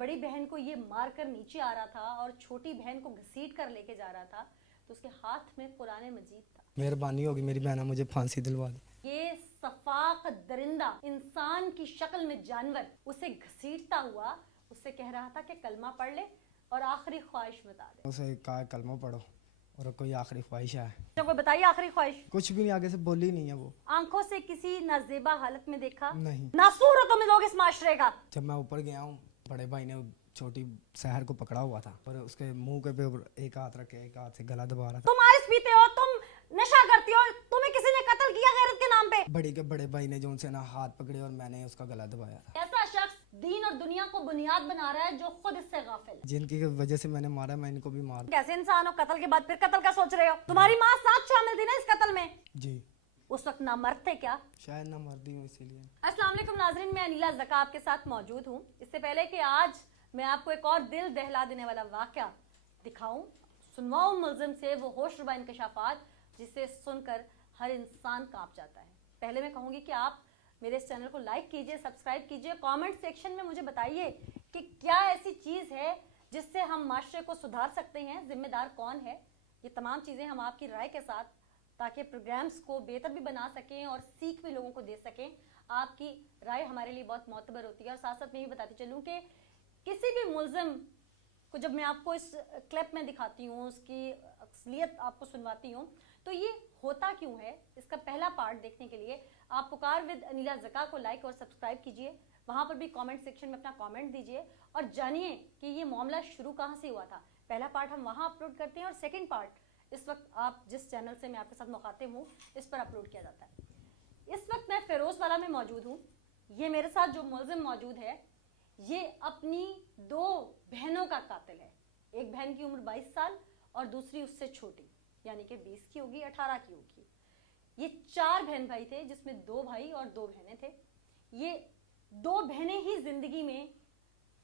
बड़ी बहन को ये मार कर नीचे आ रहा था और छोटी बहन को घसीट कर लेके जा रहा था तो उसके हाथ में कुरान मजीद था। मेहरबानी होगी मेरी बहना मुझे फांसी दिलवा दे। ये सफाक दरिंदा इंसान की शक्ल में जानवर उसे घसीटता हुआ उससे कह रहा था कि कलमा पढ़ ले और आखिरी ख्वाहिश बता दे। उसे कहा कलमा पढ़ो और कोई आखिरी ख्वाहिश है। तो कोई बताइए आखिरी ख्वाहिश। कुछ भी नहीं, आगे से बोली नहीं है वो। आंखों से किसी नाजेबा हालत में देखा? नहीं। नासूर हो तुम लोग इस माशरे का। जब मैं ऊपर गया हूँ बड़े भाई ने छोटी शहर को पकड़ा हुआ था और उसके मुंह के पे एक हाथ रखे एक हाथ से गला दबा रहा था। तुम आरिस पीते हो, तुम नशा करती हो, तुम्हें किसी ने कत्ल किया गैरत के नाम पे? बड़ी के बड़े भाई ने जो उनसे ना हाथ पकड़े और मैंने उसका गला दबाया था। ऐसा शख्स दीन और दुनिया को बुनियाद बना रहा है जो खुद इससे गाफिल है। जिनकी वजह से मैंने मारा मैं इनको भी मार। कैसे इंसान हो कत्ल के बाद फिर कत्ल का सोच रहे हो? तुम्हारी माँ साथ शामिल थी ना इस कत्ल में? जी। उस वक्त ना मर्द थे क्या? शायद ना मर्दी हूँ इसीलिए। अस्सलाम वालेकुम नाजरीन, मैं अनीला ज़का आपके साथ मौजूद हूँ। इससे पहले कि आज मैं आपको एक और दिल दहला देने वाला वाक़या दिखाऊं, सुनवाऊं मुल्ज़िम से वो होशरुबा इंकशाफात जिसे सुनकर हर इंसान कांप जाता है। पहले मैं कहूँगी कि आप मेरे इस चैनल को लाइक कीजिए, सब्सक्राइब कीजिए, कमेंट सेक्शन में मुझे बताइए कि क्या ऐसी चीज़ है जिससे हम माशरे को सुधार सकते हैं, जिम्मेदार कौन है। ये तमाम चीज़ें हम आपकी राय के साथ, ताकि प्रोग्राम्स को बेहतर भी बना सकें और सीख भी लोगों को दे सकें। आपकी राय हमारे लिए बहुत मोतबर होती है। और साथ साथ मैं भी बताती चलूँ कि किसी भी मुल्ज़िम को जब मैं आपको इस क्लिप में दिखाती हूँ, उसकी असलियत आपको सुनवाती हूँ, तो ये होता क्यों है, इसका पहला पार्ट देखने के लिए आप पुकार विद अनीला ज़का को लाइक और सब्सक्राइब कीजिए। वहाँ पर भी कमेंट सेक्शन में अपना कमेंट दीजिए और जानिए कि ये मामला शुरू कहाँ से हुआ था। पहला पार्ट हम वहाँ अपलोड करते हैं और सेकेंड पार्ट इस वक्त आप जिस चैनल से मैं आपके साथ मुखातिब हूँ इस पर अपलोड किया जाता है। इस वक्त मैं फिरोज वाला में मौजूद हूँ। ये मेरे साथ जो मुल्ज़िम मौजूद है ये अपनी दो बहनों का कातिल है। एक बहन की उम्र 22 साल और दूसरी उससे छोटी, यानी कि 20 की होगी, 18 की होगी। ये 4 बहन भाई थे जिसमें 2 भाई और 2 बहनें थे। ये 2 बहनें ही जिंदगी में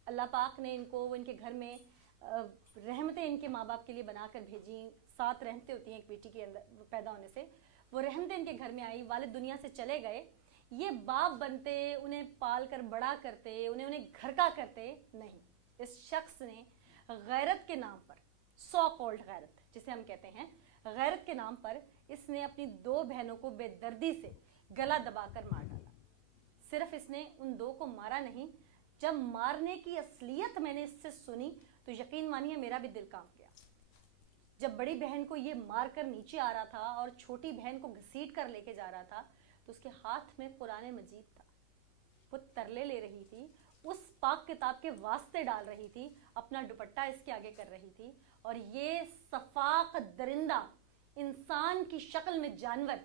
अल्लाह पाक ने इनको, इनके घर में रहमतें इनके माँ बाप के लिए बनाकर भेजी। 7 रहमतें होती हैं एक बेटी के अंदर पैदा होने से, वो रहमतें इनके घर में आई। वालिद दुनिया से चले गए, ये बाप बनते, उन्हें पाल कर बड़ा करते, उन्हें घर का करते नहीं। इस शख्स ने गैरत के नाम पर, सो कॉल्ड गैरत जिसे हम कहते हैं, गैरत के नाम पर इसने अपनी 2 बहनों को बेदर्दी से गला दबाकर मार डाला। सिर्फ इसने उन 2 को मारा नहीं, जब मारने की असलियत मैंने इससे सुनी तो यकीन मानिए मेरा भी दिल कांप गया। जब बड़ी बहन को ये मार कर नीचे आ रहा था और छोटी बहन को घसीट कर लेके जा रहा था तो उसके हाथ में कुरान मजीद था। वो तरले ले रही थी, उस पाक किताब के वास्ते डाल रही थी, अपना दुपट्टा इसके आगे कर रही थी और ये सफाक दरिंदा इंसान की शक्ल में जानवर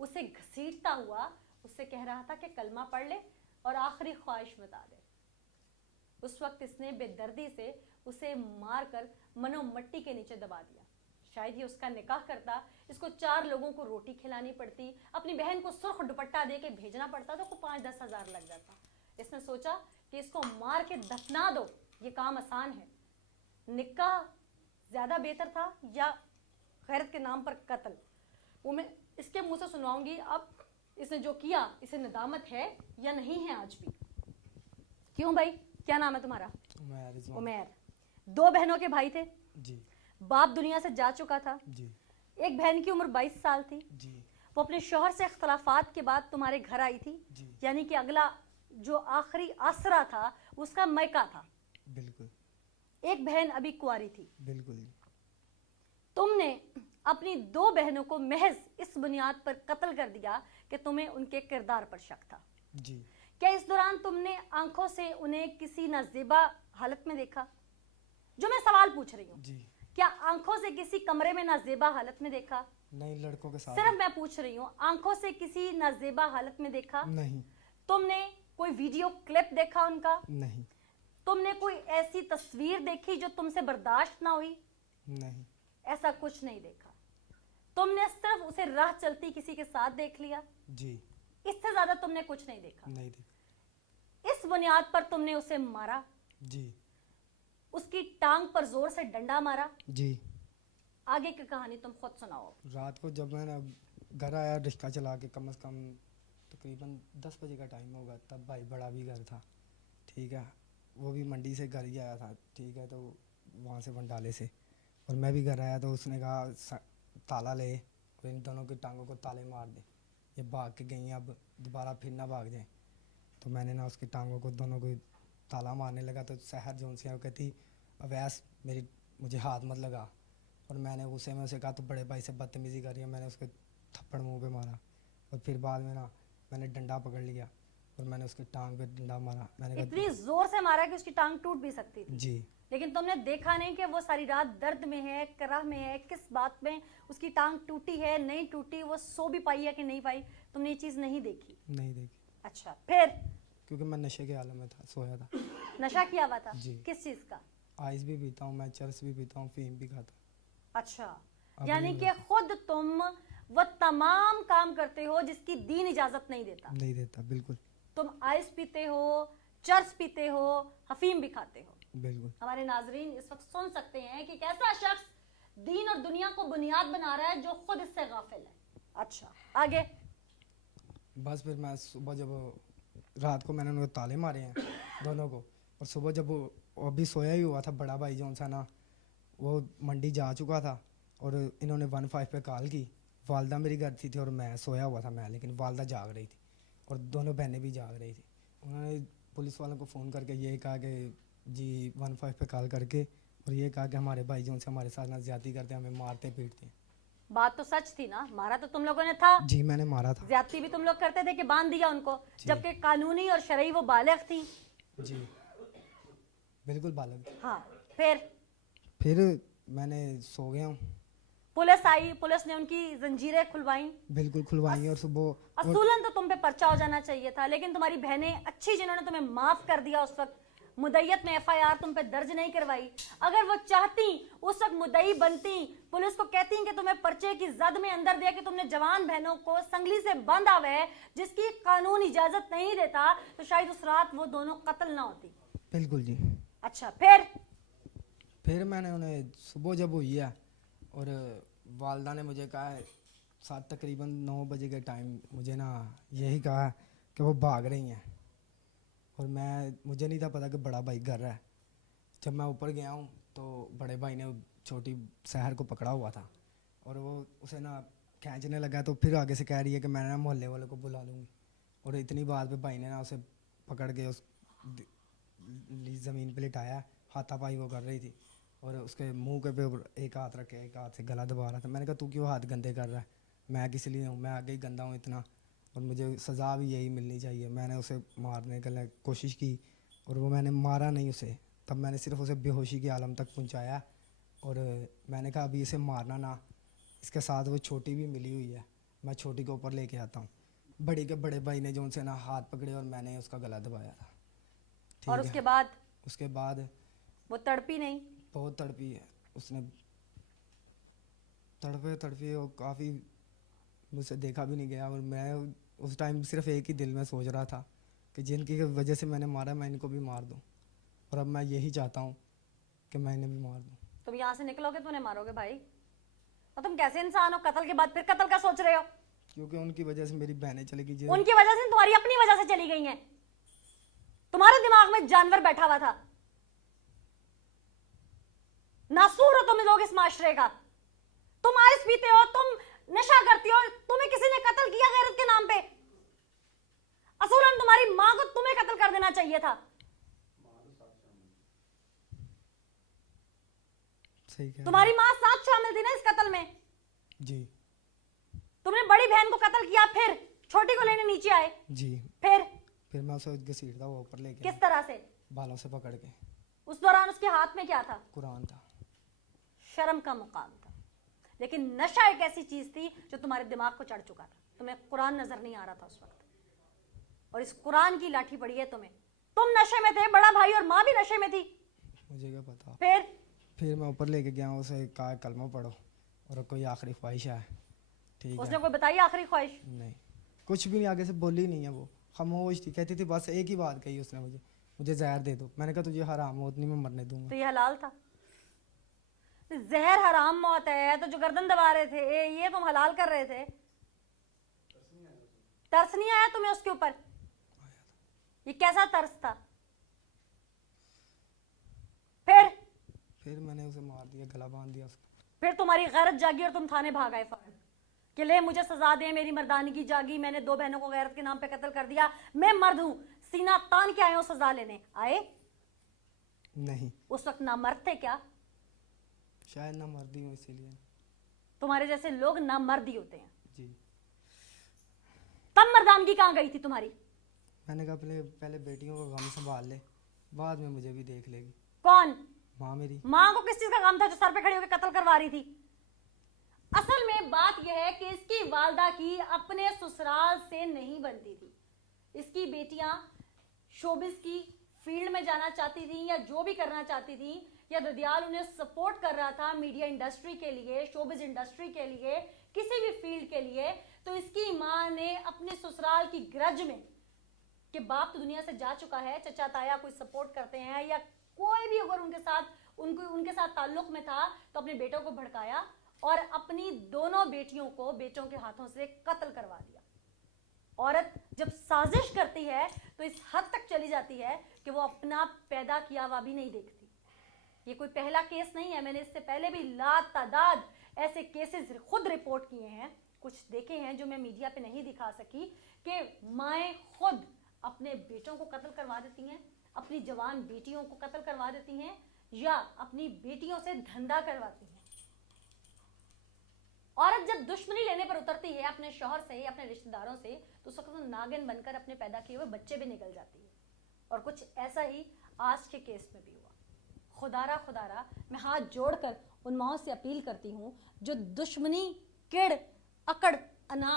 उसे घसीटता हुआ उससे कह रहा था कि कलमा पढ़ ले और आखिरी ख्वाहिश बता दे। उस वक्त इसने बेदर्दी से उसे मारकर मनो मट्टी के नीचे दबा दिया। शायद ये उसका निकाह करता, इसको 4 लोगों को रोटी खिलानी पड़ती, अपनी बहन को सुर्ख दुपट्टा दे के भेजना पड़ता तो 5-10 हज़ार लग जाता। इसने सोचा कि इसको मार के दफना दो, ये काम आसान है। निकाह ज़्यादा बेहतर था या गैरत के नाम पर कत्ल? वो मैं इसके मुंह से सुनवाऊंगी। अब इसने जो किया इसे नदामत है या नहीं है आज भी। क्यों भाई, क्या नाम है तुम्हारा? उमैर। 2 बहनों के भाई थे जी। बाप दुनिया से जा चुका था जी। एक बहन की उम्र 22 साल थी जी। वो अपने शौहर से इख्तलाफात के बाद तुम्हारे घर आई थी जी। यानी कि अगला जो आखिरी आसरा था उसका मैका था। बिल्कुल। एक बहन अभी कुंवारी थी। बिल्कुल। तुमने अपनी 2 बहनों को महज इस बुनियाद पर कत्ल कर दिया कि तुम्हें उनके किरदार पर शक था। जी। क्या इस दौरान तुमने आंखों से उन्हें किसी नाजेबा हालत में देखा? जो मैं सवाल पूछ रही हूँ, क्या आंखों से किसी कमरे में नाजेबा हालत में देखा? नहीं, लड़कों के साथ। सिर्फ मैं पूछ रही हूँ, आंखों से किसी नाजेबा हालत में देखा? नहीं। तुमने कोई वीडियो क्लिप देखा उनका? नहीं। तुमने कोई ऐसी तस्वीर देखी जो तुमसे बर्दाश्त ना हुई? नहीं। ऐसा कुछ नहीं देखा। तुमने सिर्फ उसे राह चलती किसी के साथ देख लिया? जी। इससे ज्यादा तुमने कुछ नहीं देखा। नहीं देखा। इस बुनियाद पर तुमने उसे मारा? जी। उसकी टांग पर जोर से डंडा मारा? जी। आगे की कहानी तुम खुद सुनाओ। रात को जब मैं घर आया रिक्शा चला के, कम से कम तकरीबन 10 बजे का टाइम होगा, तब भाई बड़ा भी घर था, ठीक है। وہ بھی منڈی سے گھر ہی آیا تھا, ٹھیک ہے, تو وہاں سے ونڈالے سے, اور میں بھی گھر آیا تو اس نے کہا تالا لے اور ان دونوں کی ٹانگوں کو تالے مار دے, یہ بھاگ کے گئی ہیں, اب دوبارہ پھر نہ بھاگ جائیں. تو میں نے نا اس کی ٹانگوں کو دونوں کو تالا مارنے لگا, تو سحر جو ان سے وہ کہتی اویس مجھے ہاتھ مت لگا, اور میں نے غصے میں اسے کہا تو بڑے بھائی سے بدتمیزی کر رہی ہے, میں نے اس کے تھپڑ منہ پہ مارا, اور پھر بعد میں نا میں نے ڈنڈا پکڑ لیا اور میں نے اس کی ٹانگ پہ ڈنڈا مارا. میں نے اتنی زور سے مارا کہ اس کی ٹانگ ٹوٹ بھی سکتی تھی. جی, لیکن تم نے دیکھا نہیں کہ وہ ساری رات درد میں ہے, کرہ میں ہے, کس بات میں اس کی ٹانگ ٹوٹی ہے نہیں ٹوٹی, وہ سو بھی پائی ہے کہ نہیں پائی, تم نے یہ چیز نہیں دیکھی. نہیں دیکھی, اچھا پھر کیونکہ میں نشے کے عالم میں تھا, سویا تھا. نشہ کیا ہوا تھا؟ جی. کس چیز کا؟ آئس بھی پیتا ہوں میں, چرس بھی پیتا ہوں, فیم بھی کھاتا. اچھا, یعنی کہ خود تم وہ تمام کام کرتے ہو جس کی دین اجازت نہیں دیتا. نہیں دیتا, بالکل. تم آئس پیتے ہو, چرس پیتے ہو, حفیم بھی کھاتے ہو. بالکل. ہمارے ناظرین اس وقت سن سکتے ہیں کہ کیسا شخص دین اور دنیا کو بنیاد بنا رہا ہے جو خود اس سے غافل ہے. اچھا آگے. بس پھر میں صبح جب رات کو میں نے ان کو تالے مارے ہیں دونوں کو, اور صبح جب وہ ابھی سویا ہی ہوا تھا, بڑا بھائی جو سا نا وہ منڈی جا چکا تھا, اور انہوں نے 15 پہ کال کی. والدہ میری گھر تھی اور میں سویا ہوا تھا, لیکن والدہ جاگ رہی تھی اور دونوں بہنیں بھی جاگ رہی تھی. انہوں نے پولیس والوں کو فون کر کے یہ کہا کہ جی 15 پہ کال کر کے, اور یہ کہا کہ ہمارے بھائی جو سے ہمارے ساتھ نا زیادتی کرتے ہیں, ہمیں مارتے پیٹتے ہیں. بات تو سچ تھی نا, مارا تو تم لوگوں نے تھا. جی میں نے مارا تھا. زیادتی بھی تم لوگ کرتے تھے کہ باندھ دیا ان کو, جبکہ قانونی اور شرعی وہ بالغ تھی. جی بالکل بالغ. ہاں پھر میں نے سو گیا ہوں. پولیس آئی, پولیس نے ان کی زنجیریں کھلوائیں. بالکل کھلوائیں, اور صبح اصولاً تو تم پہ پرچہ ہو جانا چاہیے تھا, لیکن تمہاری بہنیں اچھی جنہوں نے تمہیں معاف کر دیا اس وقت, مدعیت میں FIR تم پہ درج نہیں کروائی. اگر وہ چاہتی اس وقت مدعی بنتی, پولیس کو کہتی کہ تمہیں پرچے کی زد میں اندر دیا کہ تم نے جوان بہنوں کو سنگلی سے باندھا ہوا ہے جس کی قانون اجازت نہیں دیتا, تو شاید اس رات وہ دونوں قتل نہ ہوتی. بالکل جی. اچھا پھر میں نے انہیں صبح جب ہوئی ہے, اور والدہ نے مجھے کہا ہے تقریباً 9 بجے کے ٹائم مجھے نا یہی کہا کہ وہ بھاگ رہی ہیں, اور مجھے نہیں تھا پتا کہ بڑا بھائی گھر ہے. جب میں اوپر گیا ہوں تو بڑے بھائی نے چھوٹی سحر کو پکڑا ہوا تھا, اور وہ اسے نا کھینچنے لگا, تو پھر آگے سے کہہ رہی ہے کہ میں نے محلے والوں کو بلا لوں گی, اور اتنی بات پہ بھائی نے نا اسے پکڑ کے اس زمین پہ لٹایا, ہاتھا پائی وہ کر رہی تھی, اور اس کے منہ کے پہ ایک ہاتھ رکھے, ایک ہاتھ سے گلا دبا رہا تھا. میں نے کہا تو کیوں ہاتھ گندے کر رہا ہے, میں کس لیے ہوں, میں آگے ہی گندا ہوں اتنا, اور مجھے سزا بھی یہی ملنی چاہیے. میں نے اسے مارنے کی کوشش کی, اور وہ میں نے مارا نہیں اسے, تب میں نے صرف اسے بے ہوشی کے عالم تک پہنچایا, اور میں نے کہا ابھی اسے مارنا نا, اس کے ساتھ وہ چھوٹی بھی ملی ہوئی ہے, میں چھوٹی کو اوپر لے کے آتا ہوں. بڑی کے بڑے بھائی نے جو ان سے نا ہاتھ پکڑے, اور میں نے اس کا گلا دبایا تھا. اور اس کے بعد وہ تڑپی نہیں؟ بہت تڑپی ہے, اس نے تڑپے اور کافی, مجھ سے دیکھا بھی نہیں گیا, اور میں اس ٹائم صرف ایک ہی دل میں سوچ رہا تھا کہ جن کی وجہ سے میں نے مارا میں ان کو بھی مار دوں, اور اب میں یہی چاہتا ہوں کہ میں انہیں بھی مار دوں. تم یہاں سے نکلو گے تو انہیں مارو گے بھائی, اور تم کیسے انسان ہو, قتل کے بعد پھر قتل کا سوچ رہے ہو؟ کیونکہ ان کی وجہ سے میری بہنیں چلی گئی. ان کی وجہ سے تمہاری اپنی وجہ سے چلی گئی ہیں, تمہارے دماغ میں جانور بیٹھا ہوا تھا. ناسور ہو تم لوگ اس معاشرے کا, تم آئس پیتے ہو, تم نشہ کرتی ہو, تمہیں کسی نے قتل کیا غیرت کے نام پہ؟ اصولاً تمہاری ماں کو تمہیں قتل کر دینا چاہیے تھا. تمہاری ماں ساتھ شامل تھی نا اس قتل میں. جی. تم نے بڑی بہن کو قتل کیا, پھر چھوٹی کو لینے نیچے آئے. جی. پھر میں اسے گھسیٹتا ہوا اوپر لے کے. کس طرح سے؟ بالوں سے پکڑ کے. اس دوران اس کے ہاتھ میں کیا تھا؟ قرآن تھا. شرم کا مقام تھا, لیکن نشہ ایک ایسی چیز تھی جو تمہارے دماغ کو چڑھ چکا تھا. تمہیں قرآن نظر نہیں آ رہا تھا اس وقت, اور اس قرآن کی لاٹھی پڑی ہے تمہیں. تم نشے میں تھے, بڑا بھائی اور ماں بھی نشے میں تھی. مجھے کیا پتا. پھر میں اوپر لے کے گیا, اسے کہا کلمہ پڑھو اور کوئی آخری خواہش ہے. ٹھیک ہے. اس نے کوئی بتائی آخری خواہش؟ نہیں, کچھ بھی نہیں, آگے سے بولی نہیں ہے, وہ خاموش تھی. کہتی تھی بس ایک ہی بات کہی اس نے مجھے زہر دے دو. میں نے کہا تجھے حرام موت نہیں, میں مرنے دوں گا. تو یہ حلال تھا؟ زہر حرام موت ہے تو جو گردن دبا رہے تھے یہ تم حلال کر رہے تھے. ترس نہیں آیا تمہیں اس کے اوپر؟ یہ کیسا ترس تھا؟ फिर मैंने उसे मार दिया, गला बांध दिया उसका। फिर तुम्हारी गैरत जागी और तुम थाने भाग आए फौरन कि ले मुझे सजा दे, मेरी मर्दानगी जागी, मैंने 2 बहनों को गैरत के नाम पे कत्ल कर दिया, मैं मर्द हूं, सीना तान के आए हो सजा लेने। आए? नहीं, उस वक्त ना मर्द थे क्या? शायद ना मर्दी हूँ इसीलिए। तुम्हारे जैसे लोग ना मर्द ही होते हैं। जी। तब मर्दानगी कहां गई थी तुम्हारी? मैंने कहा पहले बेटियों का गम संभाल ले, बाद में मुझे भी देख लेगी। कौन? माँ मेरी। मां को किस चीज का काम था जो सर पे खड़ी होकर कत्ल करवा रही थी? असल में बात यह है कि इसकी वालदा की अपने ससुराल से नहीं बनती थी। इसकी बेटियां शोबिस की फील्ड में जाना चाहती थी या जो भी करना चाहती थी, या ददियाल उन्हें सपोर्ट कर रहा था मीडिया इंडस्ट्री के लिए, शोबिस इंडस्ट्री के लिए, किसी भी फील्ड के लिए, तो इसकी मां ने अपने ससुराल की ग्रज में कि बाप तो दुनिया से जा चुका है, चचा ताया कोई सपोर्ट करते हैं या कोई भी अगर उनके साथ ताल्लुक में था, तो अपने बेटों को भड़काया और अपनी दोनों बेटियों को बेटों के हाथों से कत्ल करवा दिया। औरत जब साजिश करती है तो इस हद तक चली जाती है कि वो अपना पैदा किया हुआ भी नहीं देखती। ये कोई पहला केस नहीं है, मैंने इससे पहले भी लातादाद ऐसे केसेस खुद रिपोर्ट किए हैं, कुछ देखे हैं जो मैं मीडिया पे नहीं दिखा सकी, कि माएँ खुद अपने बेटों को कत्ल करवा देती हैं, अपनी जवान बेटियों को कत्ल करवा देती हैं, या अपनी बेटियों से धंधा करवाती हैं। औरत जब दुश्मनी लेने पर उतरती है अपने शौहर से, अपने रिश्तेदारों से, तो उस वक्त नागिन बनकर अपने पैदा किए हुए बच्चे भी निकल जाती है। और कुछ ऐसा ही आज के केस में भी हुआ। खुदारा मैं हाथ जोड़कर उन माओं से अपील करती हूँ जो दुश्मनी, किड़, अकड़, अना,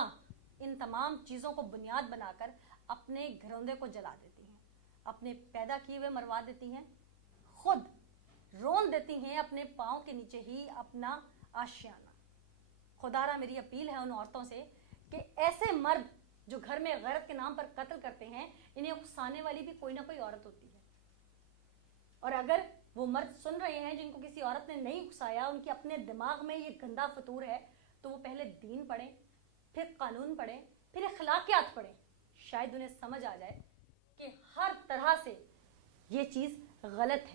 इन तमाम चीज़ों को बुनियाद बनाकर अपने घरौंदे को जला देती हैं, अपने पैदा किए हुए मरवा देती हैं, खुद रोन देती हैं अपने पाँव के नीचे ही अपना आशियाना। खुदारा मेरी अपील है उन औरतों से कि ऐसे मर्द जो घर में गैरत के नाम पर कत्ल करते हैं, इन्हें उकसाने वाली भी कोई ना कोई औरत होती है। और अगर वो मर्द सुन रहे हैं जिनको किसी औरत ने नहीं उकसाया, उनके अपने दिमाग में ये गंदा फतूर है, तो वो पहले दीन पढ़ें, फिर कानून पढ़ें, फिर अखलाकियात पढ़ें। शायद उन्हें समझ आ जाए कि हर तरह से ये चीज़ गलत है।